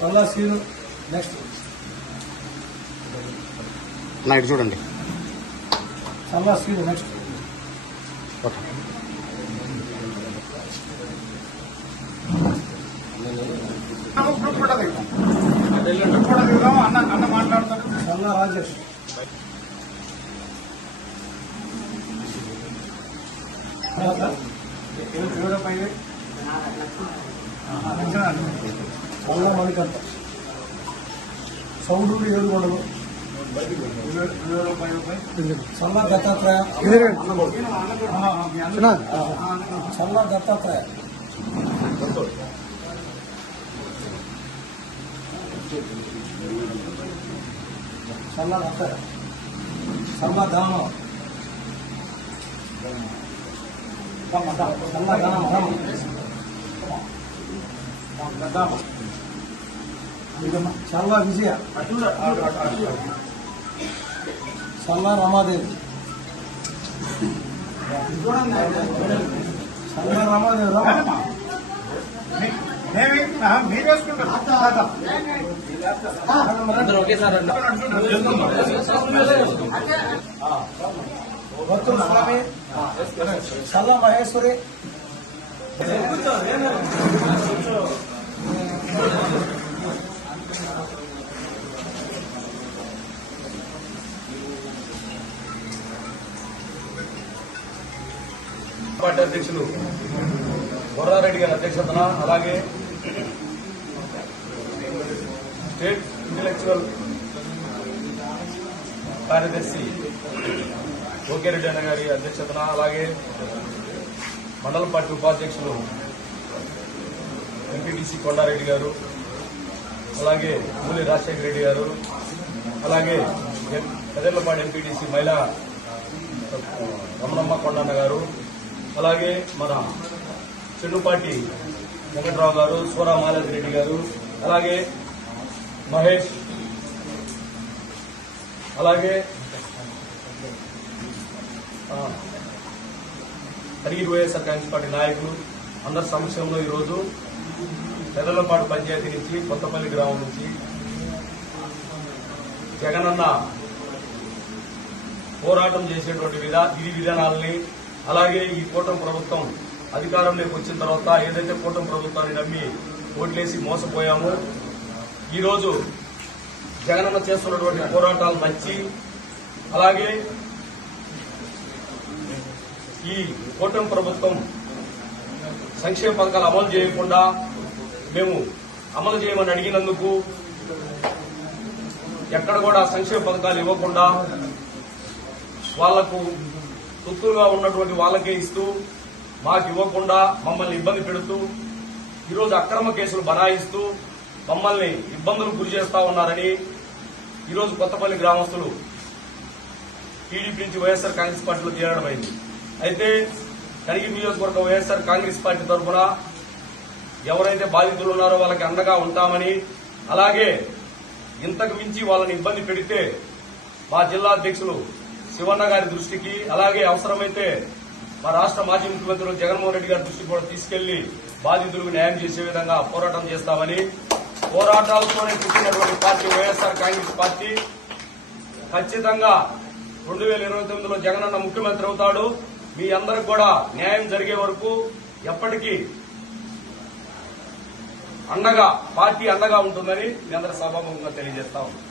చల్లా scene next night చూడండి. చల్లా scene next అన్న మాట్లాడతారు. చల్లా రాజేష్ చల్లా మణికంఠ సౌడూరు ఏడుగొండలు చల్లా దత్తాత్రేయ చల్లా దత్తాత్రేయ చల్లా దత్తాత్రేయ చల్లా దామ చల్లా దామ చల్లా విజయ చల్లా రమాదేవి చల్లా రమాదేవి రమ మీరు వేసుకుంటారు. వత్తుల స్వామి చల్లా మహేశ్వరి పార్టీ అధ్యక్షులు బొర్రారెడ్డి గారి అధ్యక్షతన, అలాగే స్టేట్ ఇంటలెక్చువల్ కార్యదర్శి ఓకేరెడ్డి అన్న గారి అధ్యక్షతన, అలాగే మండల పార్టీ ఉపాధ్యక్షులు ఎంపీటీసీ కొండారెడ్డి గారు, అలాగే మూలి రాజశేఖర రెడ్డి గారు, అలాగే పెదర్లపాడు ఎంపీటీసీ మహిళా రమణమ్మ కొండన్న గారు, అలాగే మన చెన్నుపాటి వెంకట్రావు గారు, సూరా మాలతి రెడ్డి గారు, అలాగే మహేష్, అలాగే కడిగిరి వైఎస్ఆర్ కాంగ్రెస్ పార్టీ నాయకులు అందరి సమక్షంలో ఈరోజు పెదర్లపాడు పంచాయతీ నుంచి కొత్తపల్లి గ్రామం నుంచి జగనన్న పోరాటం చేసేటువంటి విధి విధానాలని, అలాగే ఈ కూటమి ప్రభుత్వం అధికారంలోకి వచ్చిన తర్వాత ఏదైతే కూటమి ప్రభుత్వాన్ని నమ్మి ఓట్లేసి మోసపోయామో, ఈరోజు జగనన్న చేస్తున్నటువంటి పోరాటాలు నచ్చి, అలాగే ఈ కూటమి ప్రభుత్వం సంక్షేమ పథకాలు అమలు చేయకుండా మేము అమలు చేయమని అడిగినందుకు ఎక్కడ కూడా సంక్షేమ పథకాలు ఇవ్వకుండా వాళ్లకు తొత్తులుగా ఉన్నటువంటి వాళ్ళకే ఇస్తూ మాకు ఇవ్వకుండా మమ్మల్ని ఇబ్బంది పెడుతూ ఈరోజు అక్రమ కేసులు బనాయిస్తూ మమ్మల్ని ఇబ్బందులు గురి చేస్తా ఉన్నారని ఈరోజు కొత్తపల్లి గ్రామస్తులు టీడీపీ నుంచి వైఎస్ఆర్ కాంగ్రెస్ పార్టీలో చేరడమైంది. అయితే కడిగి నియోజకవర్గ వైఎస్ఆర్ కాంగ్రెస్ పార్టీ తరఫున ఎవరైతే బాధితులు ఉన్నారో వాళ్ళకి అండగా ఉంటామని, అలాగే ఇంతకు మించి వాళ్ళని ఇబ్బంది పెడితే మా జిల్లా అధ్యక్షులు శివన్న గారి దృష్టికి, అలాగే అవసరమైతే మా రాష్ట్ర మాజీ ముఖ్యమంత్రి జగన్మోహన్ రెడ్డి గారి దృష్టికి కూడా తీసుకెళ్లి బాధితులకు న్యాయం చేసే విధంగా పోరాటం చేస్తామని, పోరాటాలతోనే పుట్టినటువంటి పార్టీ వైఎస్ఆర్ కాంగ్రెస్ పార్టీ ఖచ్చితంగా 2029లో జగనన్న ముఖ్యమంత్రి అవుతాడు. మీ అందరికి కూడా న్యాయం జరిగే వరకు ఎప్పటికీ పార్టీ అండగా ఉంటుందని మీ అందరి సభాముఖంగా తెలియజేస్తా ఉన్నాం.